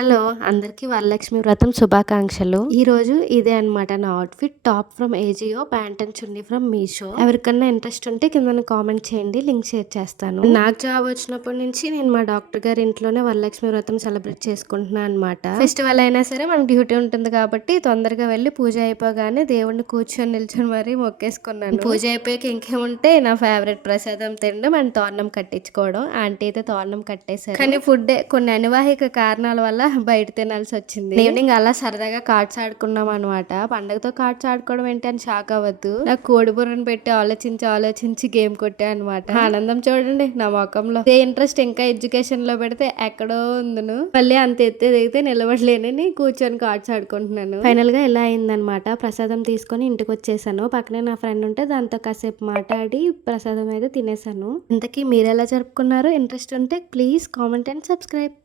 Hello! అందరికీ వరలక్ష్మి వ్రతం శుభాకాంక్షలు. ఈరోజు ఇదే అనమాట నా outfit. Top from Ajio, pant and chunni from Meesho. ఎవరికన్నా ఇంట్రెస్ట్ ఉంటే కిందన కామెంట్ చేయండి. లింక్ షేర్ చేస్తాను. నాకు జాబ్ వచ్చినప్పటి నుంచి నేను మా డాక్టర్ గారి ఇంట్లోనే వరలక్ష్మి వ్రతం సెలబ్రేట్ చేసుకుంటున్నాను అనమాట. ఫెస్టివల్ అయినా సరే మనకు డ్యూటీ ఉంటుంది కాబట్టి తొందరగా వెళ్ళి పూజ అయిపోగానే దేవుడిని కూర్చొని నిల్చొని మరీ మొక్కేసుకున్నాను. పూజ అయిపోయాక ఇంకేముంటే నా ఫేవరెట్ ప్రసాదం తినడం అండ్ తోరణం కట్టించుకోవడం. ఆంటీ అయితే తోరణం కట్టేశారు. కానీ ఫుడ్డే కొన్ని అనివాహిక కారణాల వల్ల బయట తినాల్సి వచ్చింది. ఈవినింగ్ అలా సరదాగా కార్డ్స్ ఆడుకున్నాం అనమాట. పండగతో కార్డ్స్ ఆడుకోవడం ఏంటి అని షాక్ అవ్వద్దు. నాకు కోడి బుర్రను పెట్టి ఆలోచించి గేమ్ కొట్టా అనమాట. ఆనందం చూడండి నా ముఖంలో. ఏ ఇంట్రెస్ట్ ఇంకా ఎడ్యుకేషన్ లో పెడితే ఎక్కడో ఉందును. మళ్ళీ అంత ఎత్తేదైతే నిలబడలేనని కూర్చొని కార్డ్స్ ఆడుకుంటున్నాను. ఫైనల్ గా ఇలా అయిందనమాట. ప్రసాదం తీసుకొని ఇంటికి వచ్చేసాను. పక్కనే నా ఫ్రెండ్ ఉంటే దాంతో కాసేపు మాట్లాడి ప్రసాదం అయితే తినేసాను. ఇంతకీ మీరు ఎలా జరుపుకున్నారు? ఇంట్రెస్ట్ ఉంటే ప్లీజ్ కామెంట్ అండ్ సబ్స్క్రైబ్.